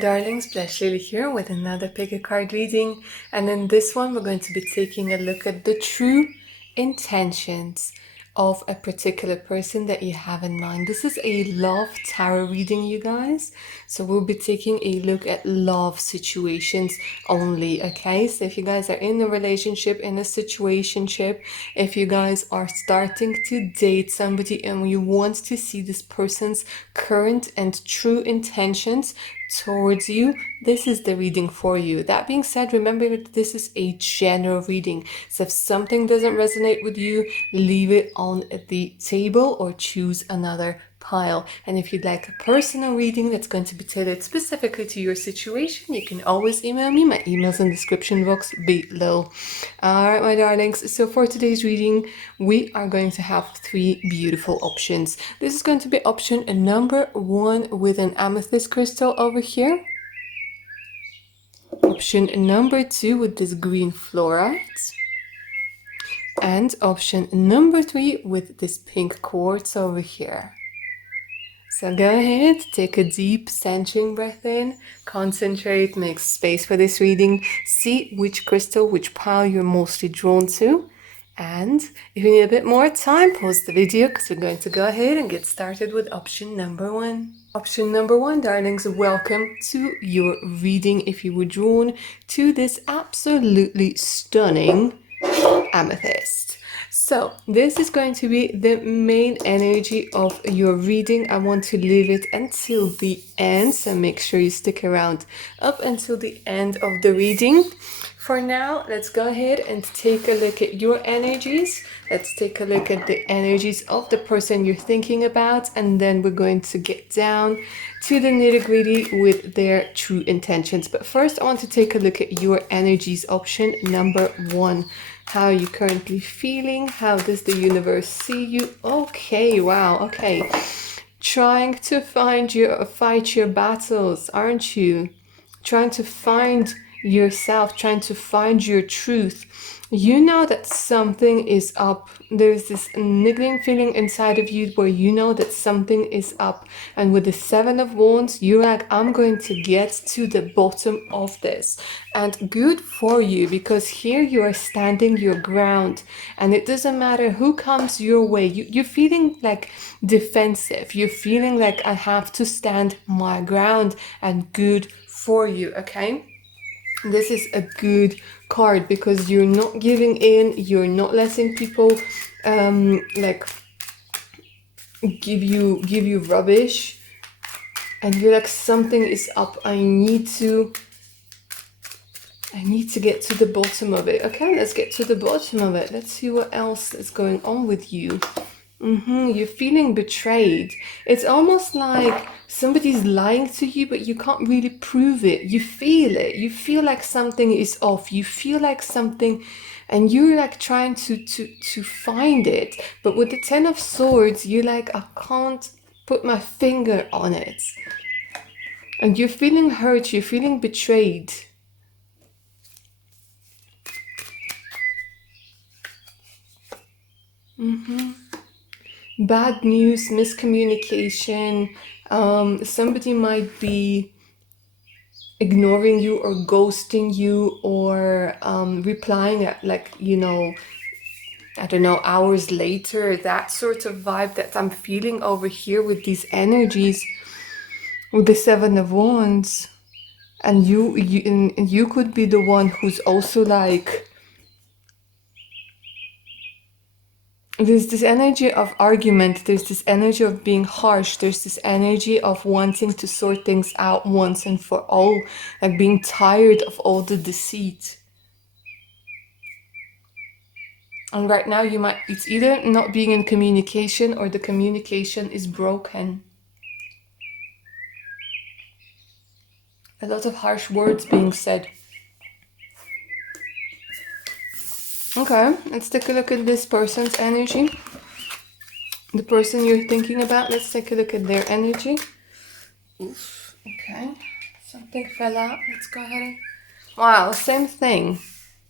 darlings, Blush Lily here with another pick a card reading, and in this one we're going to be taking a look at the true intentions of a particular person that you have in mind. This is a love tarot reading, you guys, so we'll be taking a look at love situations only. Okay, so if you guys are in a relationship, in a situationship, if you guys are starting to date somebody and you want to see this person's current and true intentions towards you, this is the reading for you. That being said, remember that this is a general reading, so if something doesn't resonate with you, leave it on the table or choose another pile. And if you'd like a personal reading that's going to be tailored specifically to your situation, you can always email me. My email's in the description box below. Alright, my darlings, so for today's reading we are going to have three beautiful options. This is going to be option number 1 with an amethyst crystal over here, option number 2 with this green fluorite, and option number 3 with this pink quartz over here. So go ahead, take a deep centering breath in, concentrate, make space for this reading, see which crystal, which pile you're mostly drawn to, and if you need a bit more time, pause the video because we're going to go ahead and get started with option number 1. Option number 1, darlings, welcome to your reading if you were drawn to this absolutely stunning amethyst. So this is going to be the main energy of your reading. I want to leave it until the end, so make sure you stick around up until the end of the reading. For now, let's go ahead and take a look at your energies. Let's take a look at the energies of the person you're thinking about, and then we're going to get down to the nitty-gritty with their true intentions. But first, I want to take a look at your energies, option number 1. How are you currently feeling? How does the universe see you? Okay, wow, okay. Trying to fight your battles, aren't you? Trying to find yourself, trying to find your truth. You know that something is up. There's this niggling feeling inside of you where you know that something is up. And with the 7 of Wands, you're like, I'm going to get to the bottom of this. And good for you, because here you are standing your ground. And it doesn't matter who comes your way. You're feeling like defensive. You're feeling like I have to stand my ground. And good for you, okay? This is a good card because you're not giving in, you're not letting people like give you rubbish, and you're like, something is up. I need to get to the bottom of it. Okay, let's get to the bottom of it. Let's see what else is going on with you. You're feeling betrayed. It's almost like somebody's lying to you, but you can't really prove it. You feel it. You feel like something is off. You feel like something, and you're like trying to find it. But with the 10 of Swords, you're like, I can't put my finger on it. And you're feeling hurt. You're feeling betrayed. Bad news, miscommunication, somebody might be ignoring you or ghosting you, or replying at, like, you know, I don't know, hours later. That sort of vibe that I'm feeling over here with these energies with the 7 of Wands. And you could be the one who's also like, there's this energy of argument, there's this energy of being harsh, there's this energy of wanting to sort things out once and for all, like being tired of all the deceit. And right now it's either not being in communication or the communication is broken. A lot of harsh words being said. Okay, let's take a look at this person's energy. The person you're thinking about, let's take a look at their energy. Oof, okay. Something fell out. Let's go ahead and... Wow, same thing.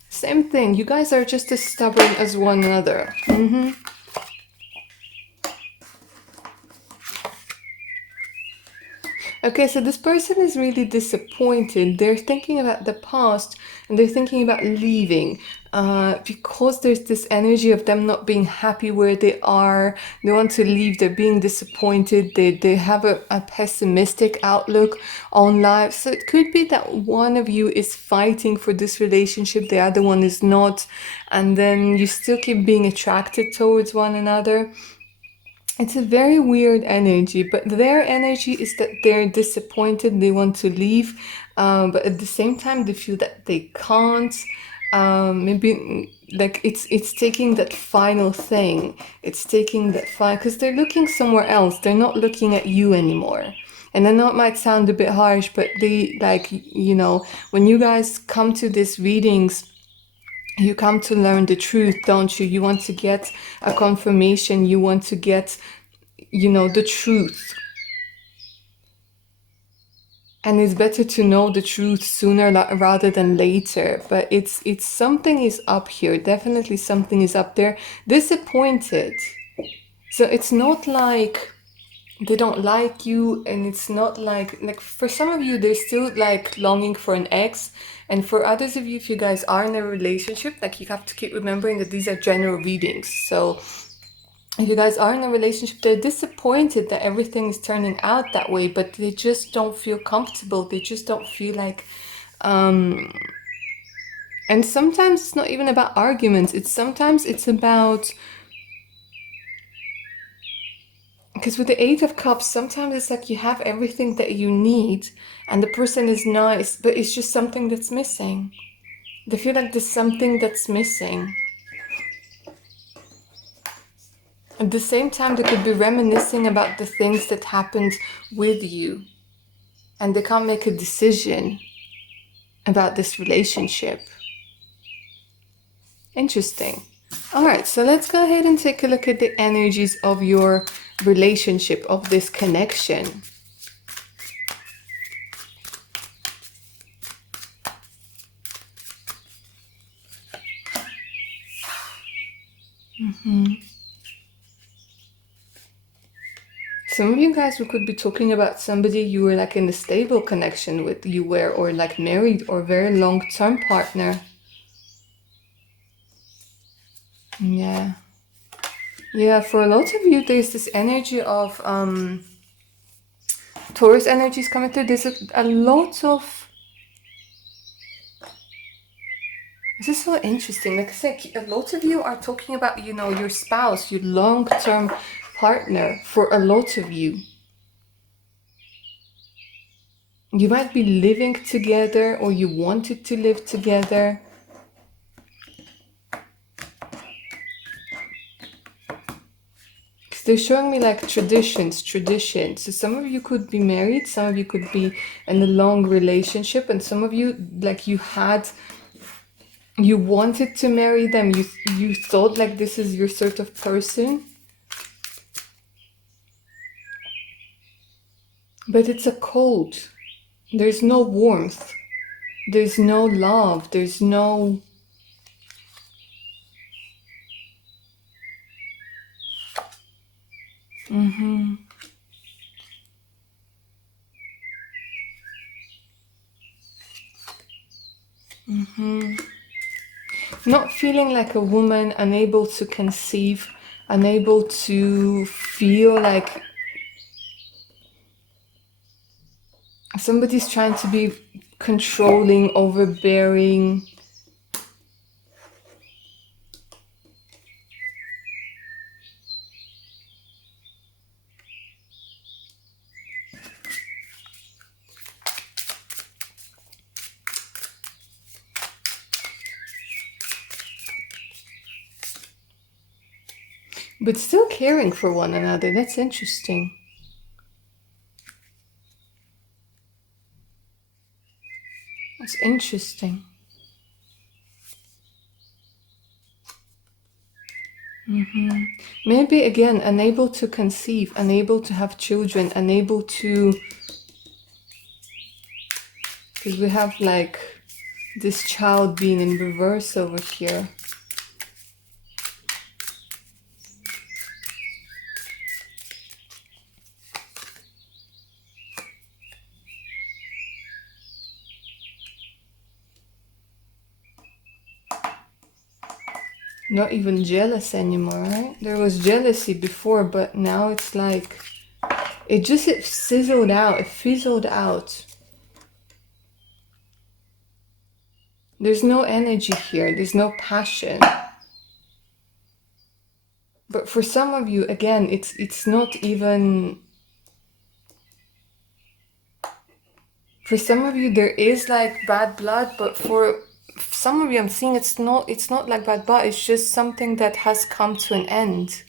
Same thing. You guys are just as stubborn as one another. Okay, so this person is really disappointed. They're thinking about the past and they're thinking about leaving because there's this energy of them not being happy where they are. They want to leave. They're being disappointed. They have a pessimistic outlook on life. So it could be that one of you is fighting for this relationship, the other one is not. And then you still keep being attracted towards one another. It's a very weird energy, but their energy is that they're disappointed, they want to leave, but at the same time they feel that they can't. Maybe like it's taking that final thing. It's taking that final because they're looking somewhere else. They're not looking at you anymore. And I know it might sound a bit harsh, but they like when you guys come to these readings, you come to learn the truth, don't you? You want to get a confirmation. You want to get the truth. And it's better to know the truth sooner rather than later. But it's something is up here. Definitely something is up there. Disappointed. So it's not like they don't like you, and it's not like for some of you they're still like longing for an ex, and for others of you, if you guys are in a relationship, like you have to keep remembering that these are general readings. So if you guys are in a relationship, they're disappointed that everything is turning out that way, but they just don't feel comfortable. They just don't feel like and sometimes it's not even about arguments. Sometimes it's about, because with the Eight of Cups, sometimes it's like you have everything that you need and the person is nice, but it's just something that's missing. They feel like there's something that's missing. At the same time, they could be reminiscing about the things that happened with you, and they can't make a decision about this relationship. Interesting. All right, so let's go ahead and take a look at the energies of your relationship, of this connection. Some of you guys, we could be talking about somebody you were like in a stable connection with, you were, or like married or very long-term partner. Yeah. Yeah, for a lot of you, there's this energy of Taurus energies coming through. There's a lot of... This is so interesting. Like I said, a lot of you are talking about, your spouse, your long-term partner, for a lot of you. You might be living together, or you wanted to live together. Because they're showing me like traditions. So some of you could be married, some of you could be in a long relationship, and some of you, like you wanted to marry them. You thought like this is your sort of person. But it's a cold. There's no warmth. There's no love. There's no... Not feeling like a woman, unable to conceive, unable to feel like somebody's trying to be controlling, overbearing. But still caring for one another. That's interesting. That's interesting. Maybe again, unable to conceive, unable to have children, unable to... Because we have like this child being in reverse over here. Not even jealous anymore, right? There was jealousy before, but now it's like it sizzled out, it fizzled out. There's no energy here, there's no passion. But for some of you, again, it's not even. For some of you, there is like bad blood, but for some of you, I'm seeing it's not like bad blood. It's just something that has come to an end.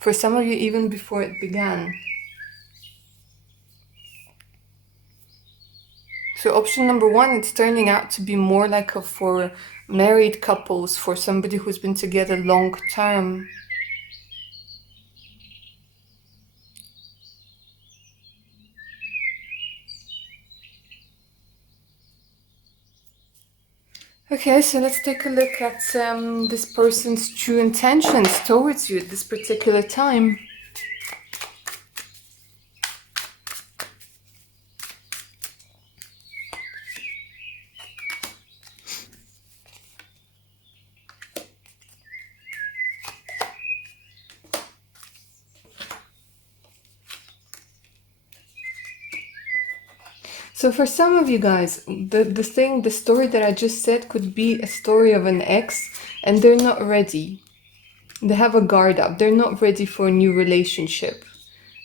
For some of you, even before it began. So option number one, it's turning out to be more like for married couples, for somebody who's been together long term. Okay, so let's take a look at this person's true intentions towards you at this particular time. So for some of you guys, the story that I just said could be a story of an ex, and they're not ready. They have a guard up. They're not ready for a new relationship.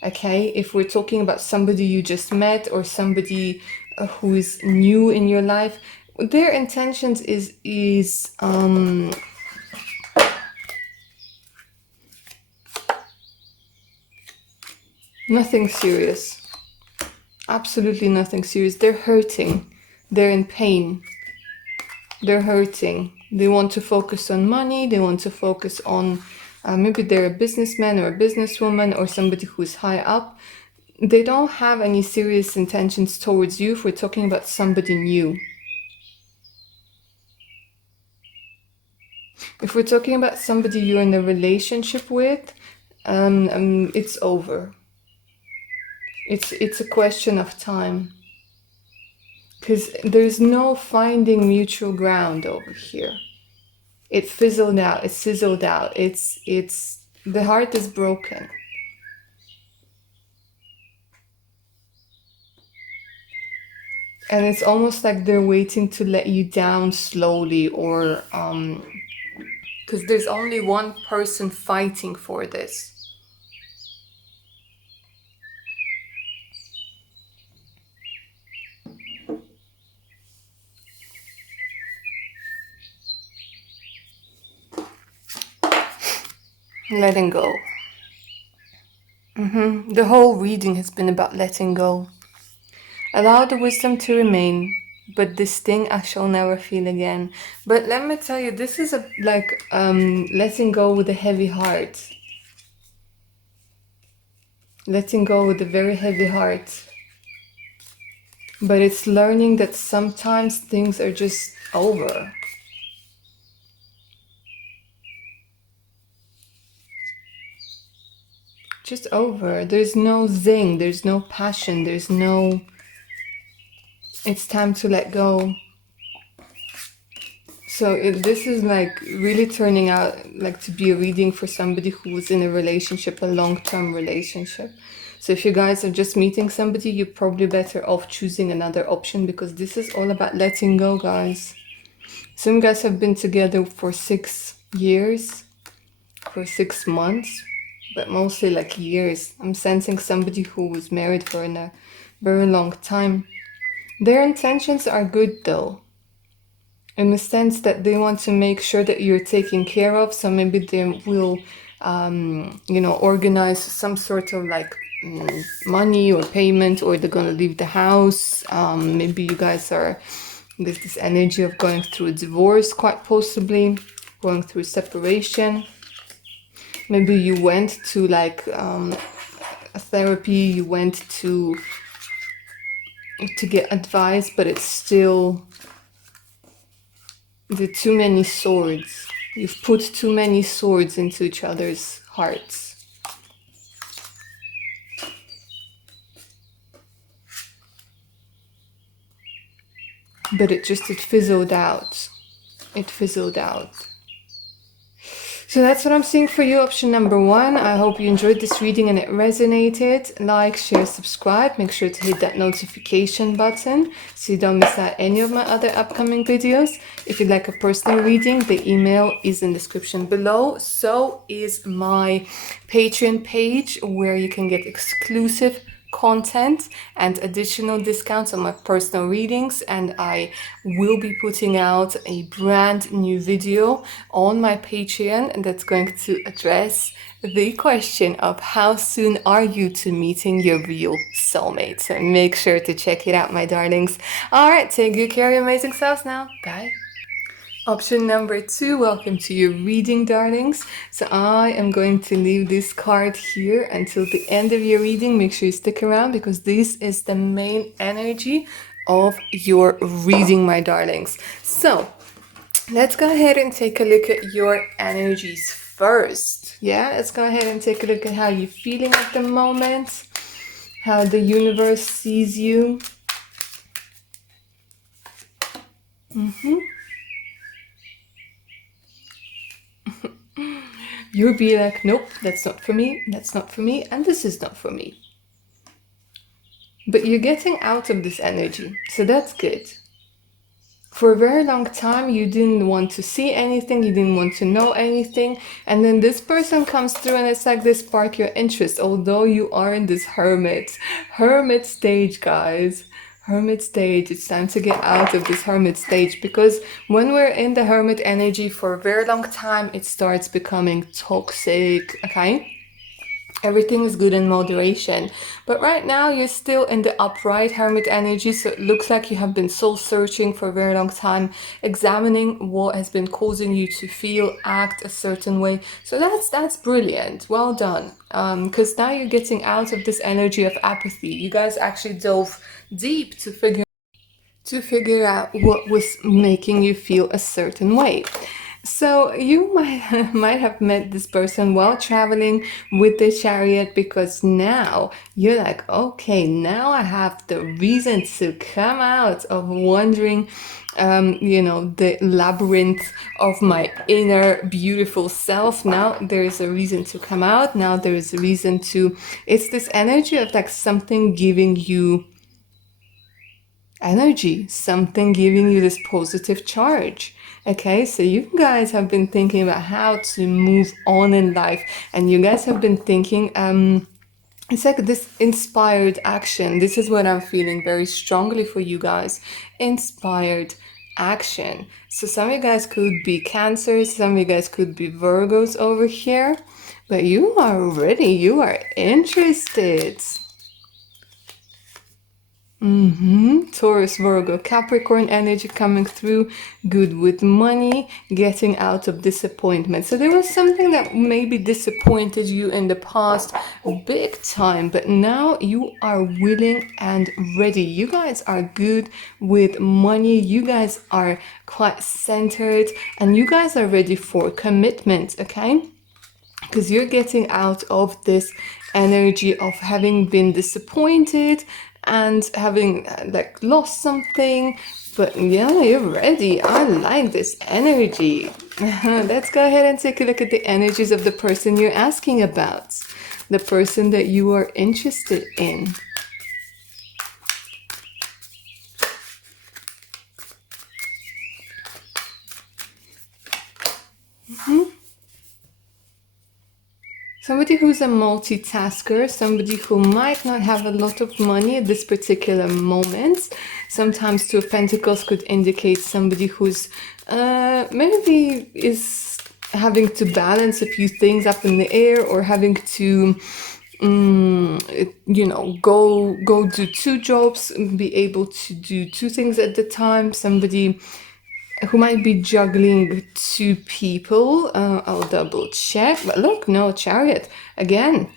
Okay? If we're talking about somebody you just met or somebody who is new in your life, their intentions is nothing serious. Absolutely nothing serious. They're hurting. They're in pain. They're hurting. They want to focus on money. They want to focus on maybe they're a businessman or a businesswoman or somebody who's high up. They don't have any serious intentions towards you if we're talking about somebody new. If we're talking about somebody you're in a relationship with, it's over. It's a question of time. Because there's no finding mutual ground over here. It fizzled out, it sizzled out, the heart is broken. And it's almost like they're waiting to let you down slowly, or because there's only one person fighting for this. Letting go. The whole reading has been about letting go. Allow the wisdom to remain, but this thing I shall never feel again. But let me tell you, this is letting go with a heavy heart. Letting go with a very heavy heart. But it's learning that sometimes things are just over. Just over. There's no zing, there's no passion, there's no... It's time to let go. So this is like really turning out like to be a reading for somebody who was in a relationship, a long-term relationship. So if you guys are just meeting somebody, you're probably better off choosing another option, because this is all about letting go, guys. Some guys have been together for 6 years, for 6 months, but mostly like years. I'm sensing somebody who was married for a very long time. Their intentions are good though, in the sense that they want to make sure that you're taken care of. So maybe they will, organize some sort of like money or payment, or they're gonna leave the house. Maybe you guys there's this energy of going through a divorce, quite possibly going through separation. Maybe you went to like a therapy, you went to get advice, but it's still the too many swords. You've put too many swords into each other's hearts. But it fizzled out. it fizzled out. So that's what I'm seeing for you, option number 1. I hope you enjoyed this reading and it resonated. Like, share, subscribe. Make sure to hit that notification button so you don't miss out any of my other upcoming videos. If you'd like a personal reading, the email is in the description below. So is my Patreon page where you can get exclusive content and additional discounts on my personal readings, and I will be putting out a brand new video on my Patreon that's going to address the question of how soon are you to meeting your real soulmate. So make sure to check it out, my darlings. All right, take good care of your amazing selves now. Bye. Option number 2, welcome to your reading, darlings. So I am going to leave this card here until the end of your reading. Make sure you stick around because this is the main energy of your reading, my darlings. So let's go ahead and take a look at your energies first. Yeah, let's go ahead and take a look at how you're feeling at the moment, how the universe sees you. You'll be like, nope, that's not for me, that's not for me, and this is not for me. But you're getting out of this energy, so that's good. For a very long time, you didn't want to see anything, you didn't want to know anything, and then this person comes through and it's like they spark your interest, although you are in this hermit stage, guys. Hermit stage. It's time to get out of this hermit stage, because when we're in the hermit energy for a very long time, it starts becoming toxic, okay? Everything is good in moderation. But right now you're still in the upright hermit energy, so it looks like you have been soul searching for a very long time, examining what has been causing you to feel, act a certain way. So that's brilliant. Well done. Because now you're getting out of this energy of apathy. You guys actually dove deep to figure out what was making you feel a certain way. So you might have met this person while traveling with the chariot, because now you're like, okay, now I have the reason to come out of wandering, the labyrinth of my inner beautiful self. Now there is a reason to come out. Now there is a reason to, it's this energy of like something giving you energy, something giving you this positive charge. Okay, so you guys have been thinking about how to move on in life, and you guys have been thinking, it's like this inspired action. This is what I'm feeling very strongly for you guys. Inspired action. So some of you guys could be Cancers, some of you guys could be Virgos over here, but you are ready, you are interested. Taurus, Virgo, Capricorn energy coming through, good with money, getting out of disappointment. So there was something that maybe disappointed you in the past big time, but now you are willing and ready. You guys are good with money. You guys are quite centered, and you guys are ready for commitment, okay? Because you're getting out of this energy of having been disappointed and having like lost something. But yeah, you're ready. I like this energy. Let's go ahead and take a look at the energies of the person you're asking about, the person that you are interested in. Somebody who's a multitasker, somebody who might not have a lot of money at this particular moment. Sometimes Two of Pentacles could indicate somebody who's maybe is having to balance a few things up in the air, or having to go do two jobs, be able to do two things at the time. Somebody who might be juggling two people. I'll double check, but look, no, Chariot again.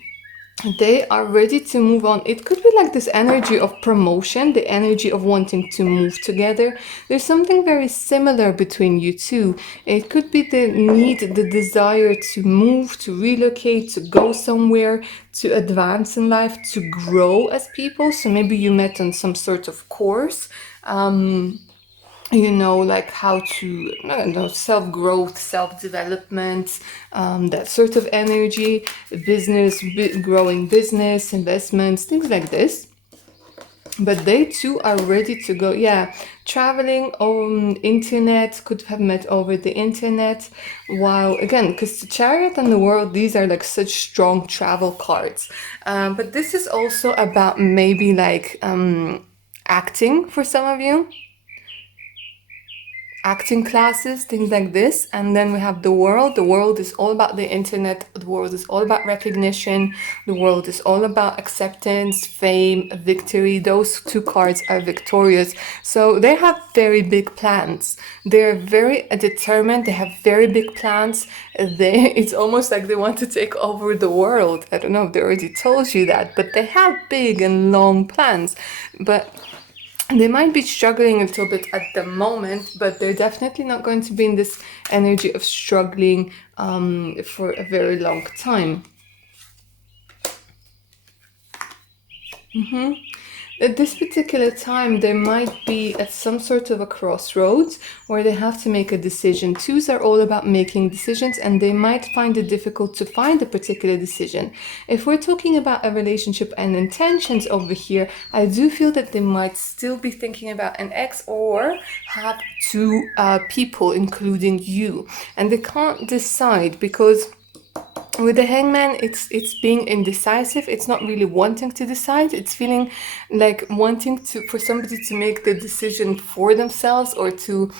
They are ready to move on. It could be like this energy of promotion, the energy of wanting to move together. There's something very similar between you two. It could be the need, the desire to move, to relocate, to go somewhere, to advance in life, to grow as people. So maybe you met on some sort of course. you know, like how to, I don't know, self-growth, self-development, that sort of energy, business, growing business, investments, things like this. But they too are ready to go. Yeah, traveling on internet, could have met over the internet. While again, because the Chariot and the World, these are like such strong travel cards. But this is also about maybe like acting for some of you, acting classes, things like this. And then we have the world. The world is all about the internet. The world is all about recognition. The world is all about acceptance, fame, victory. Those two cards are victorious. So they have very big plans. They're very determined. They have very big plans. It's almost like they want to take over the world. I don't know if they already told you that, but they have big and long plans. But they might be struggling a little bit at the moment, but they're definitely not going to be in this energy of struggling for a very long time. At this particular time, they might be at some sort of a crossroads where they have to make a decision. Twos are all about making decisions, and they might find it difficult to find a particular decision. If we're talking about a relationship and intentions over here, I do feel that they might still be thinking about an ex or have two people, including you, and they can't decide because with the Hangman, it's being indecisive. It's not really wanting to decide. It's feeling like wanting for somebody to make the decision for themselves, or to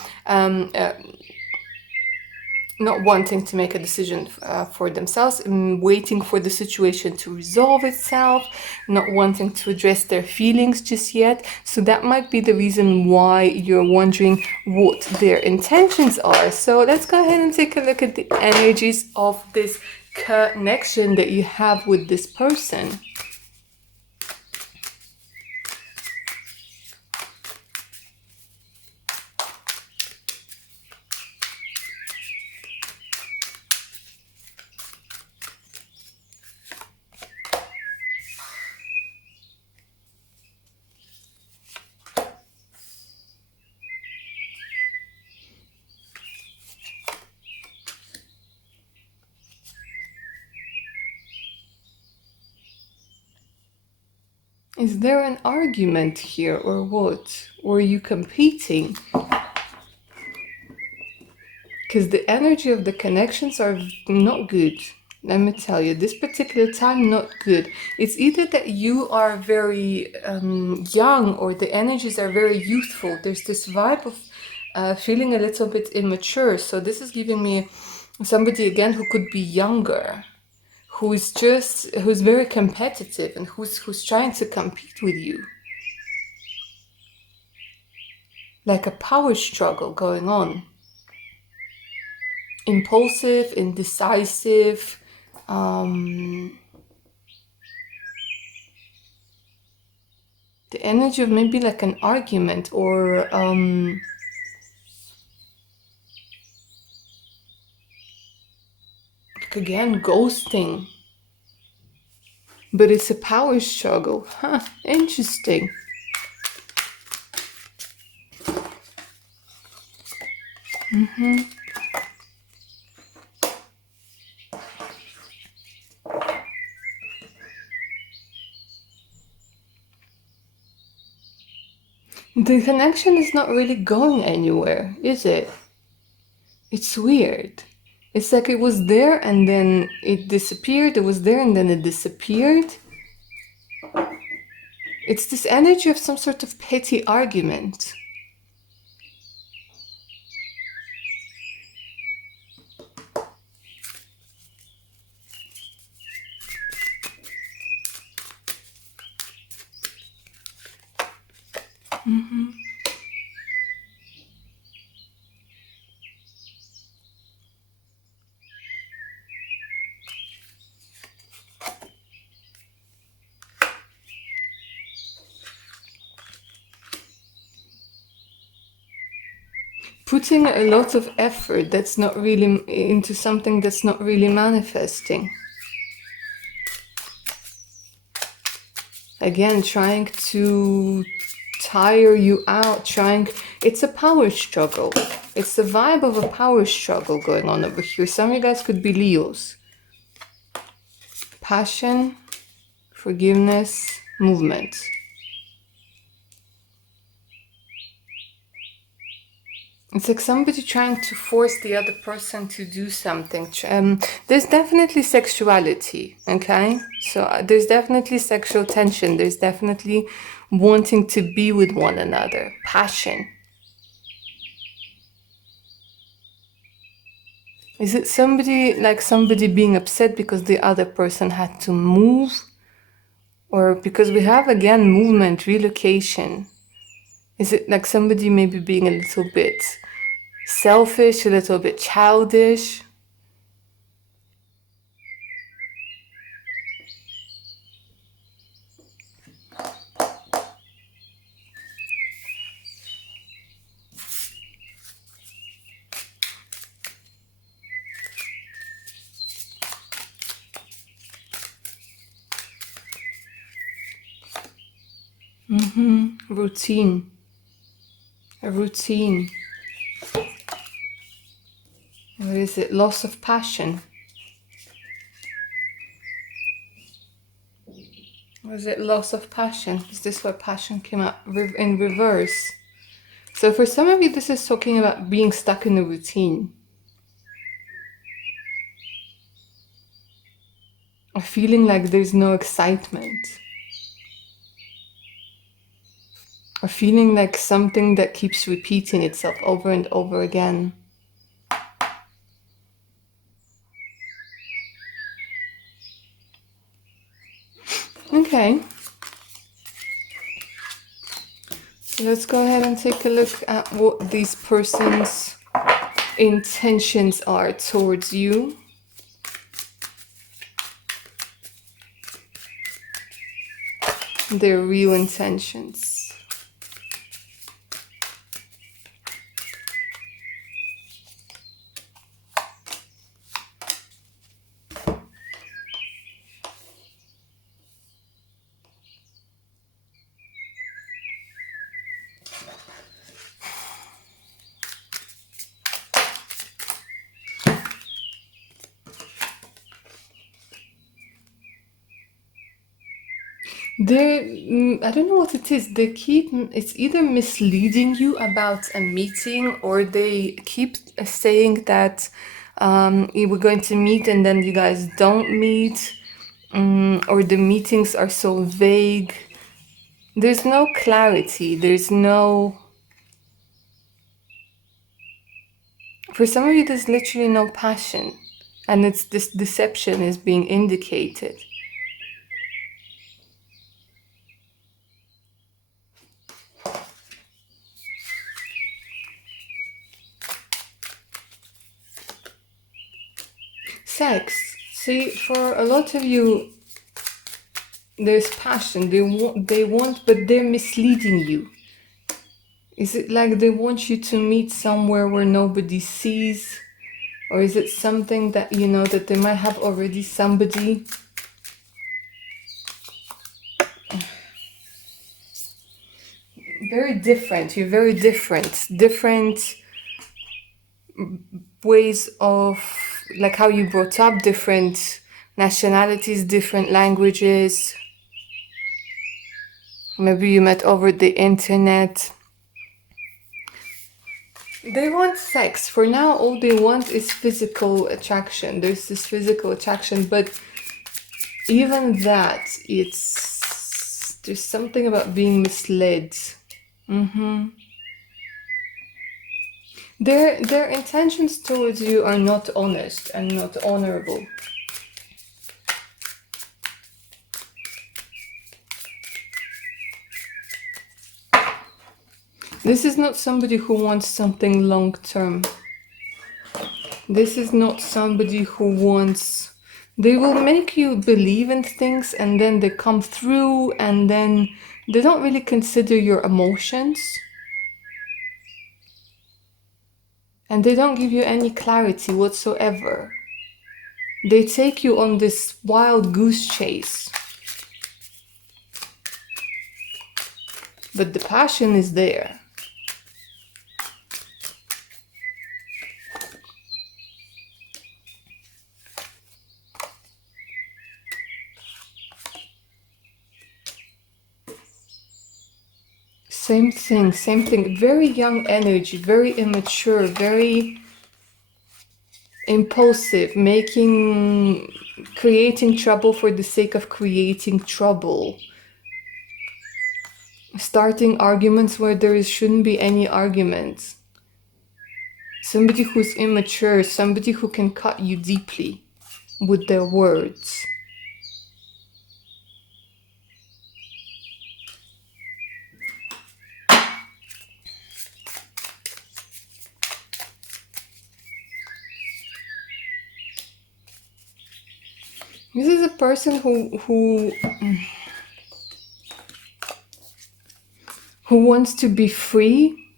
not wanting to make a decision for themselves, and waiting for the situation to resolve itself, not wanting to address their feelings just yet. So that might be the reason why you're wondering what their intentions are. So let's go ahead and take a look at the energies of this connection that you have with this person. Is there an argument here, or what? Or are you competing? Because the energy of the connections are not good. Let me tell you, this particular time, not good. It's either that you are very young, or the energies are very youthful. There's this vibe of feeling a little bit immature. So this is giving me somebody again who could be younger, who's very competitive, and who's trying to compete with you. Like a power struggle going on. Impulsive, indecisive, the energy of maybe like an argument, or again, ghosting. But it's a power struggle. Huh, interesting. The connection is not really going anywhere, is it? It's weird. It's like it was there and then it disappeared. It was there and then it disappeared. It's this energy of some sort of petty argument. Putting a lot of effort that's not really into something that's not really manifesting. Again, trying to tire you out trying. It's a power struggle. It's the vibe of a power struggle going on over here. Some of you guys could be Leos. Passion, forgiveness, movement. It's like somebody trying to force the other person to do something. There's definitely sexuality, okay? So there's definitely sexual tension. There's definitely wanting to be with one another. Passion. Is it somebody being upset because the other person had to move? Or because we have, again, movement, relocation. Is it like somebody maybe being a little bit selfish, a little bit childish? Routine. A routine. Or is it loss of passion? Or is it loss of passion? Is this why passion came out in reverse? So for some of you, this is talking about being stuck in a routine. Or feeling like there's no excitement. Or feeling like something that keeps repeating itself over and over again. Okay. So let's go ahead and take a look at what these person's intentions are towards you. Their real intentions. I don't know what it is. It's either misleading you about a meeting, or they keep saying that you were going to meet and then you guys don't meet, or the meetings are so vague. There's no clarity. For some of you, there's literally no passion, and it's this deception is being indicated. Sex. See, for a lot of you, there's passion. They want, but they're misleading you. Is it like they want you to meet somewhere where nobody sees? Or is it something that, that they might have already somebody? Very different. You're very different. Different ways of, like, how you brought up, different nationalities, different languages. Maybe you met over the internet. They want sex. For now, all they want is physical attraction. There's this physical attraction, but even that, there's something about being misled. Their intentions towards you are not honest and not honorable. This is not somebody who wants something long term. This is not somebody who wants... They will make you believe in things, and then they come through, and then they don't really consider your emotions. And they don't give you any clarity whatsoever. They take you on this wild goose chase. but the passion is there. Same thing. Very young energy, very immature, very impulsive, creating trouble for the sake of creating trouble. Starting arguments where there shouldn't be any arguments. Somebody who's immature, somebody who can cut you deeply with their words. This is a person who wants to be free,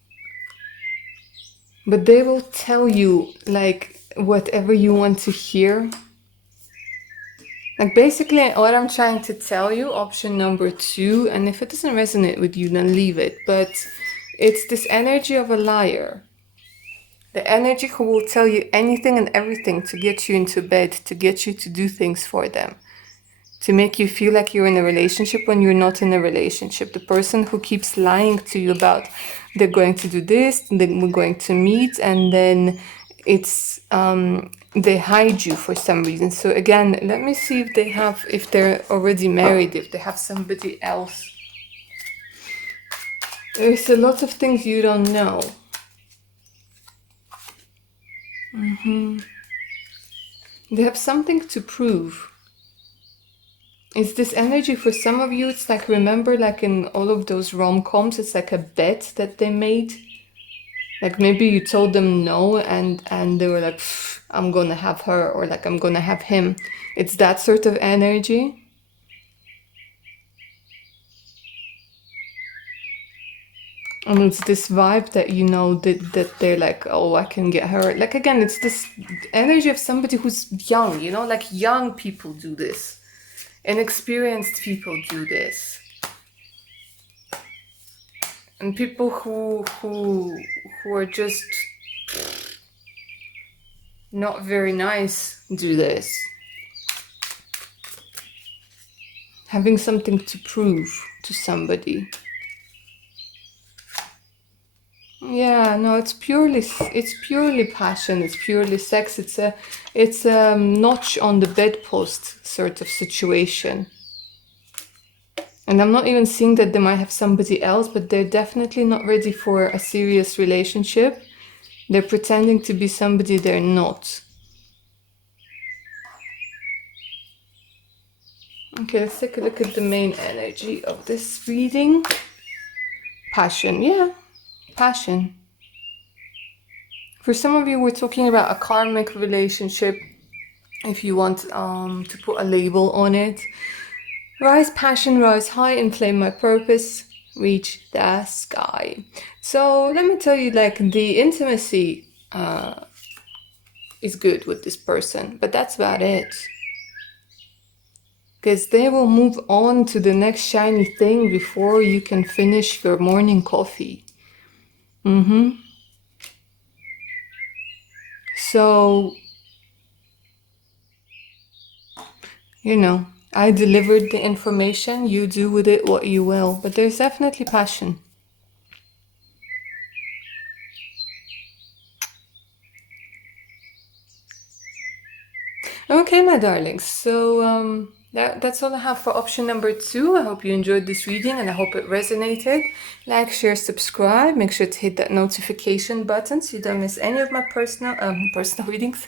but they will tell you like whatever you want to hear. Like basically what I'm trying to tell you, option number 2, and if it doesn't resonate with you, then leave it. But it's this energy of a liar. The energy who will tell you anything and everything to get you into bed, to get you to do things for them, to make you feel like you're in a relationship when you're not in a relationship. The person who keeps lying to you about they're going to do this, then we're going to meet, and then it's they hide you for some reason. So again, let me see if they're already married, if they have somebody else. There's a lot of things you don't know. They have something to prove. It's this energy for some of you. It's like, remember, like in all of those rom-coms, it's like a bet that they made. Like maybe you told them no, and they were like, I'm gonna have her, or like I'm gonna have him. It's that sort of energy. And it's this vibe that you know that they're like, oh, I can get her. Like again, it's this energy of somebody who's young, you know, like young people do this. Inexperienced people do this. And people who are just not very nice do this. Having something to prove to somebody. Yeah, no, it's purely passion, it's purely sex, it's a notch on the bedpost sort of situation. And I'm not even seeing that they might have somebody else, but they're definitely not ready for a serious relationship. They're pretending to be somebody they're not. Okay, let's take a look at the main energy of this reading. Passion, yeah. Passion. For some of you, we're talking about a karmic relationship, if you want to put a label on it. Rise passion, rise high and claim my purpose, reach the sky. So let me tell you, like, the intimacy is good with this person, but that's about it. Because they will move on to the next shiny thing before you can finish your morning coffee. So, you know, I delivered the information, you do with it what you will, but there's definitely passion. Okay, my darlings, so that's all I have for option number 2. I hope you enjoyed this reading and I hope it resonated. Like, share, subscribe. Make sure to hit that notification button so you don't miss any of my personal readings,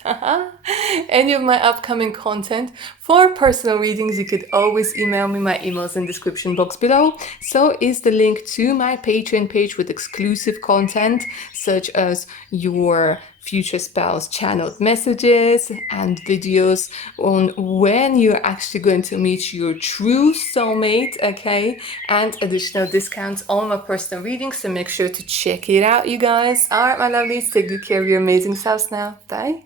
any of my upcoming content. For personal readings, you could always email me. My email's in the description box below. So is the link to my Patreon page with exclusive content such as your future spouse channeled messages and videos on when you're actually going to meet your true soulmate, okay, and additional discounts on my personal readings, so make sure to check it out, you guys. All right, my lovelies, take good care of your amazing selves now. Bye.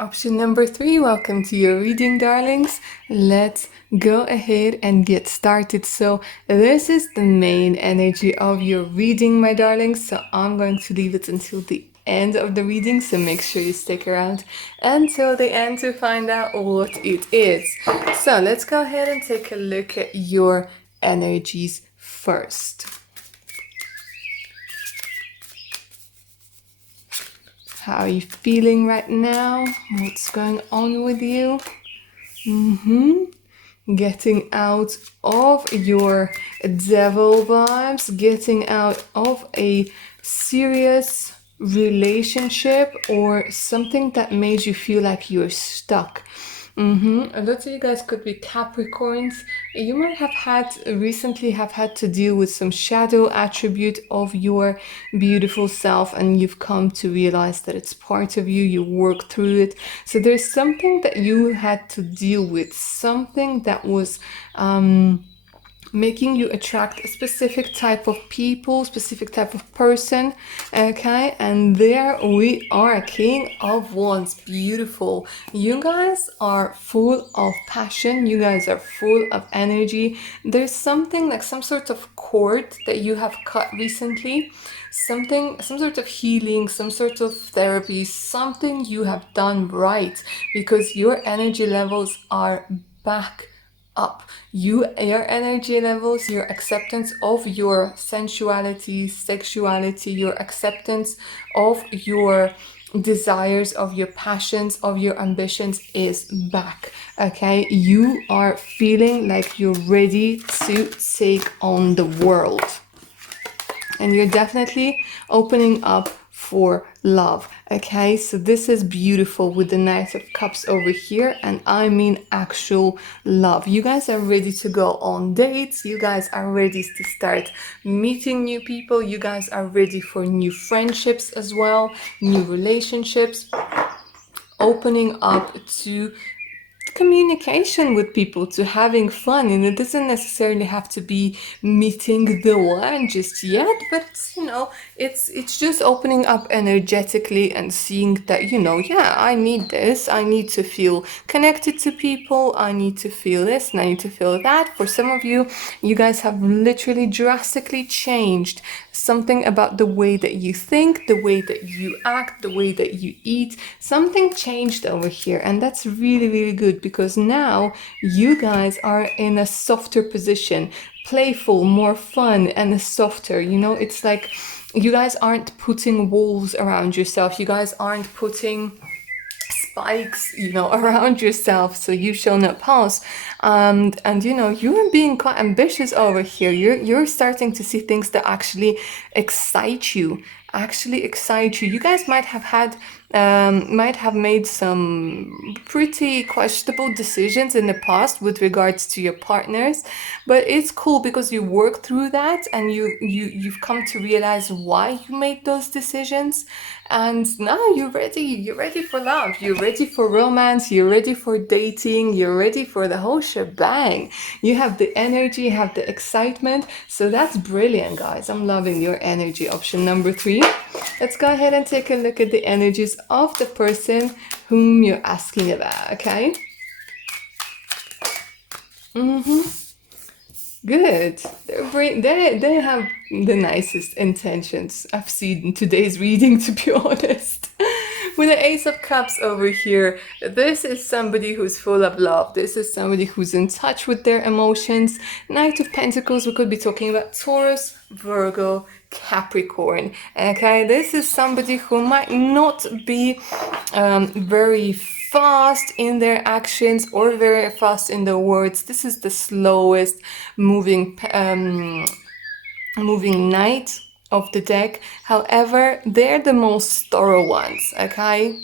Option number 3, welcome to your reading, darlings. Let's go ahead and get started. So this is the main energy of your reading, my darlings. So I'm going to leave it until the end of the reading. So make sure you stick around until the end to find out what it is. So let's go ahead and take a look at your energies first. How are you feeling right now? What's going on with you? Getting out of your devil vibes, getting out of a serious relationship or something that made you feel like you're stuck. A lot of you guys could be Capricorns. You might have recently had to deal with some shadow attribute of your beautiful self, and you've come to realize that it's part of you. You work through it. So there's something that you had to deal with, something that was making you attract a specific type of people, specific type of person, okay? And there we are, King of Wands, beautiful. You guys are full of passion, you guys are full of energy. There's something like some sort of cord that you have cut recently, some sort of healing, some sort of therapy, something you have done right, because your energy levels are back up. Your energy levels, your acceptance of your sensuality, sexuality, your acceptance of your desires, of your passions, of your ambitions is back. Okay, you are feeling like you're ready to take on the world, and you're definitely opening up for love. Okay, so this is beautiful with the Knight of Cups over here, and I mean actual love. You guys are ready to go on dates. You guys are ready to start meeting new people. You guys are ready for new friendships as well, new relationships, opening up to communication with people, to having fun, and it doesn't necessarily have to be meeting the one just yet, but it's just opening up energetically and seeing that, yeah, I need this, I need to feel connected to people, I need to feel this, and I need to feel that. For some of you, you guys have literally drastically changed something about the way that you think, the way that you act, the way that you eat. Something changed over here, and that's really, really good, because now you guys are in a softer position, playful, more fun, and softer. It's like you guys aren't putting walls around yourself. You guys aren't putting spikes, around yourself, so you shall not pass. And you're being quite ambitious over here. You're starting to see things that actually excite you. You guys might have made some pretty questionable decisions in the past with regards to your partners, but it's cool because you work through that, and you've come to realize why you made those decisions, and now you're ready for love, you're ready for romance, you're ready for dating, you're ready for the whole shebang. You have the energy, you have the excitement, so that's brilliant, guys. I'm loving your energy. Option number 3. Let's go ahead and take a look at the energies of the person whom you're asking about, okay? Good. They have the nicest intentions I've seen in today's reading, to be honest. With the Ace of Cups over here, this is somebody who's full of love. This is somebody who's in touch with their emotions. Knight of Pentacles, we could be talking about Taurus, Virgo, Capricorn. Okay, this is somebody who might not be very fast in their actions or very fast in their words. This is the slowest moving knight of the deck. However, they're the most thorough ones, okay?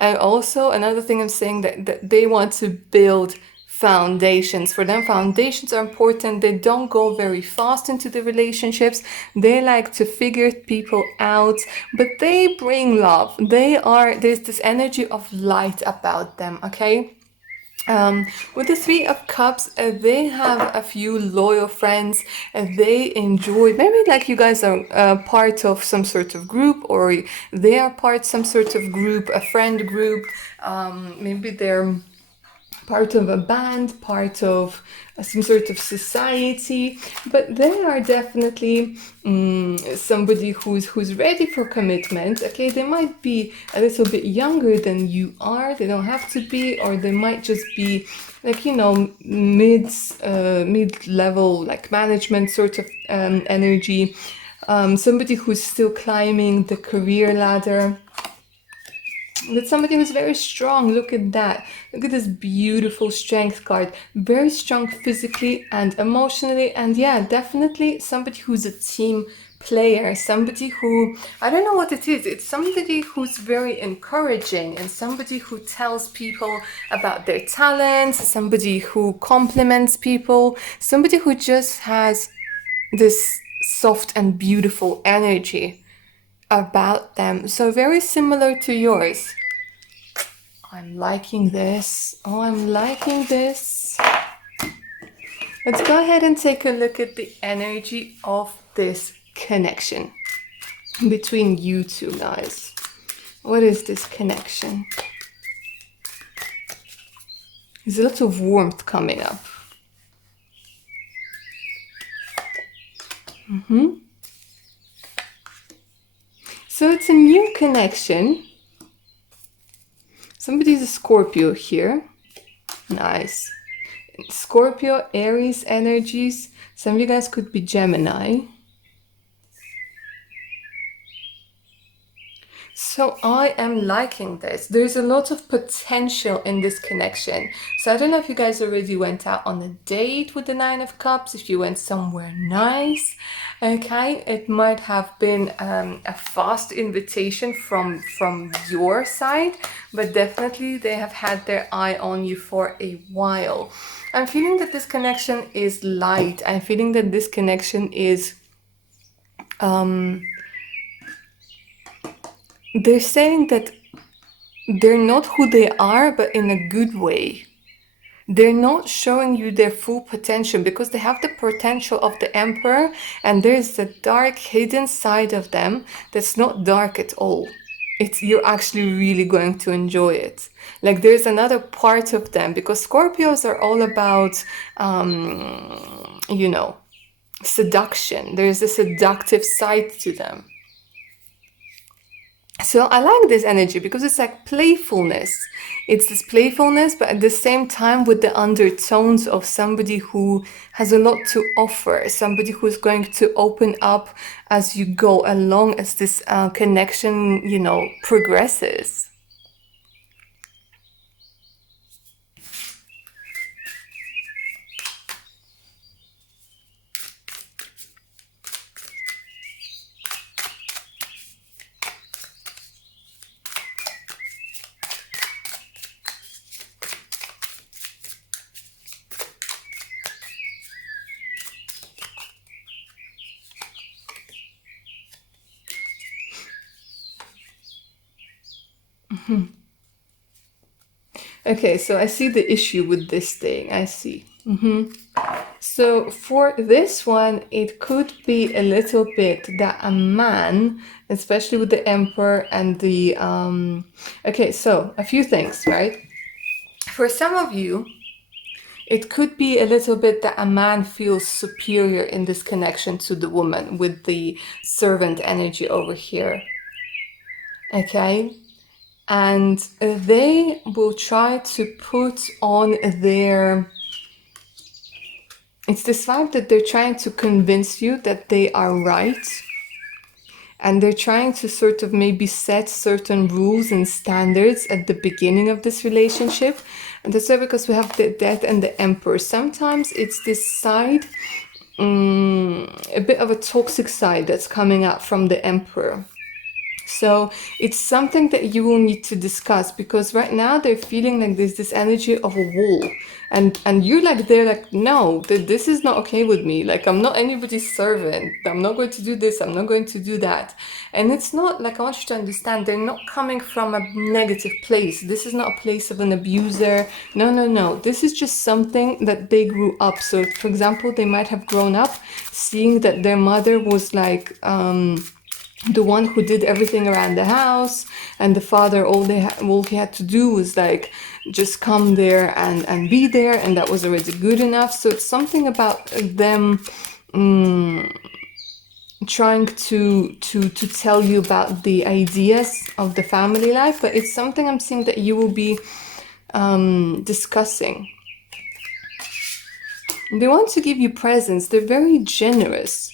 And also another thing I'm saying, that they want to build foundations. For them, foundations are important. They don't go very fast into the relationships. They like to figure people out, but they bring love. There's this energy of light about them, okay? With the Three of Cups, they have a few loyal friends. They enjoy, maybe like you guys are part of some sort of group, or they are part some sort of group, a friend group. Maybe they're part of a band, part of some sort of society, but they are definitely somebody who's ready for commitment. Okay, they might be a little bit younger than you are. They don't have to be, or they might just be like, you know, mid level, like management sort of energy. Somebody who's still climbing the career ladder. But somebody who's very strong. Look at that. Look at this beautiful strength card. Very strong physically and emotionally. And yeah, definitely somebody who's a team player. Somebody who, I don't know what it is. It's somebody who's very encouraging and somebody who tells people about their talents. Somebody who compliments people. Somebody who just has this soft and beautiful energy about them. So very similar to yours. I'm liking this. Oh, I'm liking this. Let's go ahead and take a look at the energy of this connection between you two guys. What is this connection? There's a lot of warmth coming up. So it's a new connection. Somebody's a Scorpio here. Nice. Scorpio, Aries energies. Some of you guys could be Gemini. So I am liking this. There's a lot of potential in this connection. So I don't know if you guys already went out on a date with the Nine of Cups, if you went somewhere nice. Okay, it might have been a fast invitation from your side, but definitely they have had their eye on you for a while. I'm feeling that this connection is light. I'm feeling that this connection is they're saying that they're not who they are, but in a good way. They're not showing you their full potential because they have the potential of the Emperor, and there's the dark hidden side of them that's not dark at all. You're actually really going to enjoy it. Like there's another part of them, because Scorpios are all about you know, seduction. There's a seductive side to them. So I like this energy because it's like playfulness. It's this playfulness, but at the same time with the undertones of somebody who has a lot to offer, somebody who's going to open up as you go along, as this connection, you know, progresses. Okay, so I see the issue with this thing. I see. So for this one, it could be a little bit that a man, especially with the Emperor and the... Okay, so a few things, right? For some of you, it could be a little bit that a man feels superior in this connection to the woman with the servant energy over here. Okay? And they will try to put on their... It's this vibe that they're trying to convince you that they are right. And they're trying to sort of maybe set certain rules and standards at the beginning of this relationship. And that's why, because we have the Death and the Emperor. Sometimes it's this side, a bit of a toxic side that's coming out from the Emperor. So it's something that you will need to discuss, because right now they're feeling like there's this energy of a wall, and you're like, they're like, no, this is not okay with me. Like, I'm not anybody's servant. I'm not going to do this. I'm not going to do that. And it's not like, I want you to understand, they're not coming from a negative place. This is not a place of an abuser. No, no, no. This is just something that they grew up. So, for example, they might have grown up seeing that their mother was like, the one who did everything around the house, and the father, all he had to do was like just come there and be there, and that was already good enough. So it's something about them trying to tell you about the ideas of the family life, but it's something I'm seeing that you will be discussing. They want to give you presents. They're very generous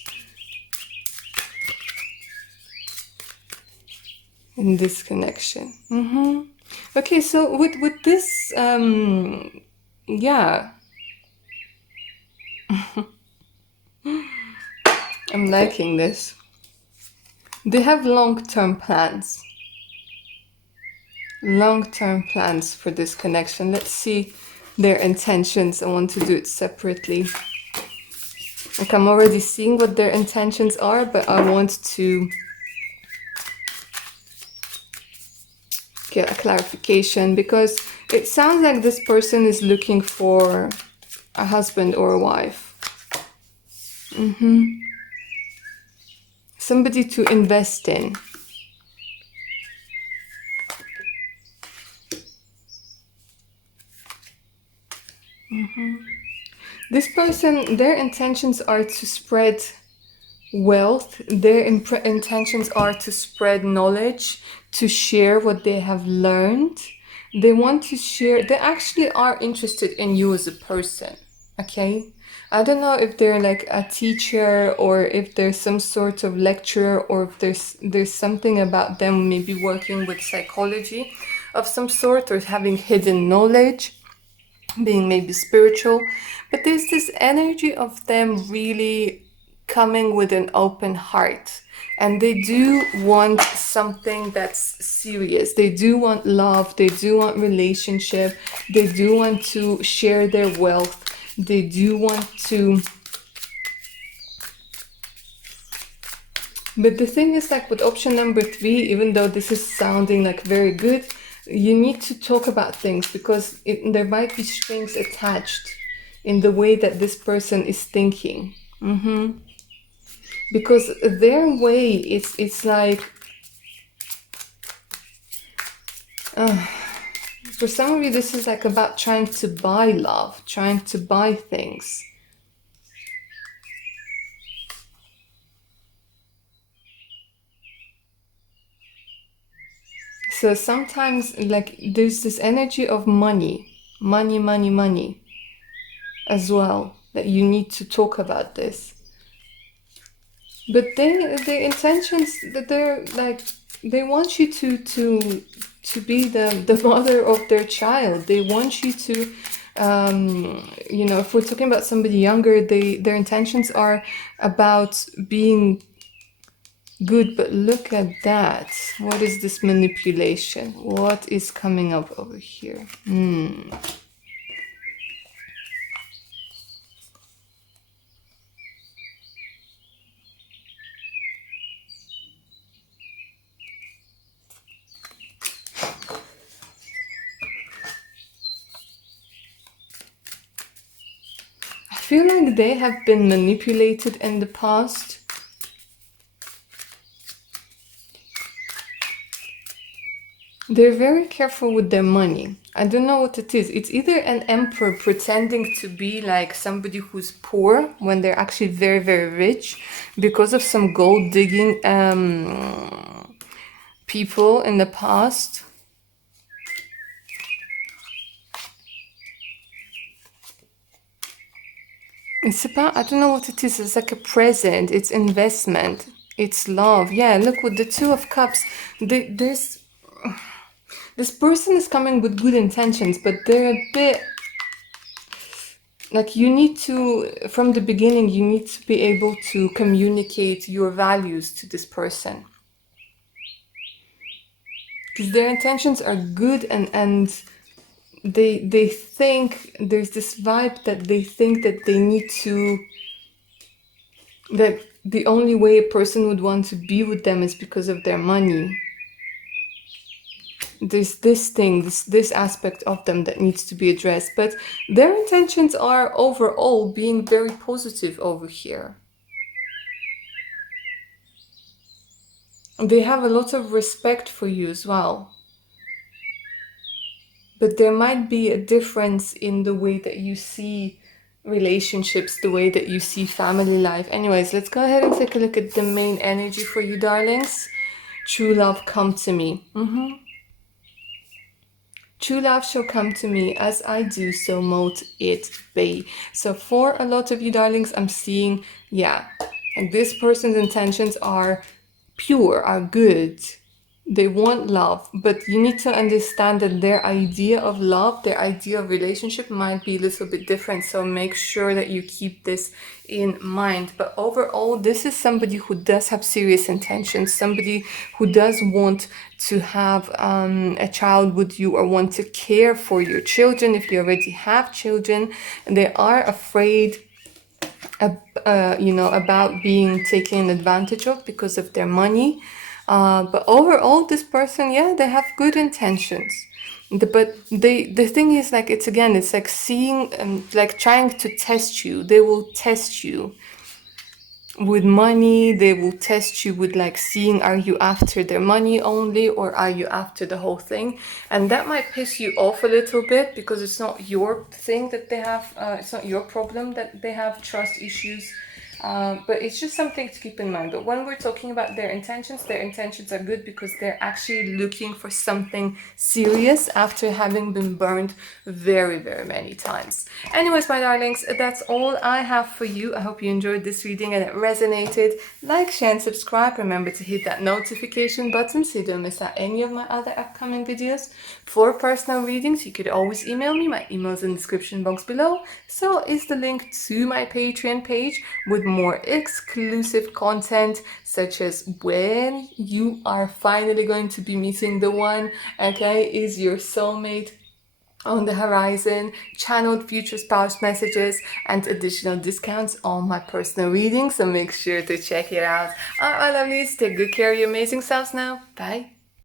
in this connection. Okay, so with this, yeah, I'm liking this. They have long-term plans. Long-term plans for this connection. Let's see their intentions. I want to do it separately. Like, I'm already seeing what their intentions are, but I want to get a clarification, because it sounds like this person is looking for a husband or a wife. Somebody to invest in. This person, their intentions are to spread wealth. Their intentions are to spread knowledge, to share what they have learned. They want to share. They actually are interested in you as a person. Okay, I don't know if they're like a teacher, or if there's some sort of lecturer, or if there's something about them maybe working with psychology of some sort, or having hidden knowledge, being maybe spiritual. But there's this energy of them really coming with an open heart, and they do want something that's serious. They do want love. They do want relationship. They do want to share their wealth. They do want to. But the thing is, like with option number 3, even though this is sounding like very good, you need to talk about things, because there might be strings attached in the way that this person is thinking. Because their way, it's like, for some of you, this is like about trying to buy love, trying to buy things. So sometimes, like, there's this energy of money as well, that you need to talk about this. But their intentions, that they're like, they want you to be the mother of their child. They want you to, you know, if we're talking about somebody younger, their intentions are about being good. But look at that. What is this manipulation? What is coming up over here? I feel like they have been manipulated in the past. They're very careful with their money. I don't know what it is. It's either an emperor pretending to be like somebody who's poor when they're actually very, very rich, because of some gold digging people in the past. It's about, I don't know what it is. It's like a present. It's investment. It's love. Yeah, look, with the 2 of Cups, this person is coming with good intentions, but they're a bit like, you need to, from the beginning, you need to be able to communicate your values to this person. because their intentions are good, and they think there's this vibe that they think that they need to, that the only way a person would want to be with them is because of their money. There's this thing, this aspect of them that needs to be addressed, but their intentions are overall being very positive over here. They have a lot of respect for you as well. But there might be a difference in the way that you see relationships, the way that you see family life. Anyways, let's go ahead and take a look at the main energy for you, darlings. True love, come to me. True love shall come to me, as I do, so mote it be. So for a lot of you, darlings, I'm seeing, yeah, and this person's intentions are pure, are good. They want love, but you need to understand that their idea of love, their idea of relationship might be a little bit different. So make sure that you keep this in mind. But overall, this is somebody who does have serious intentions, somebody who does want to have a child with you or want to care for your children. If you already have children, they are afraid about being taken advantage of because of their money. But overall, this person, yeah, they have good intentions. But the thing is, like, it's like seeing, like trying to test you. They will test you with money. They will test you with, like, seeing, are you after their money only, or are you after the whole thing? And that might piss you off a little bit, because it's not your thing that they have, it's not your problem that they have trust issues. But it's just something to keep in mind. But when we're talking about their intentions are good, because they're actually looking for something serious after having been burned very, very many times. Anyways, my darlings, that's all I have for you. I hope you enjoyed this reading and it resonated. Like, share, and subscribe. Remember to hit that notification button so you don't miss out any of my other upcoming videos. For personal readings, you could always email me. My email is in the description box below. So is the link to my Patreon page with more exclusive content, such as when you are finally going to be meeting the one, okay? Is your soulmate on the horizon, channeled future spouse messages, and additional discounts on my personal readings. So make sure to check it out. All right, my lovelies, take good care of your amazing selves now. Bye.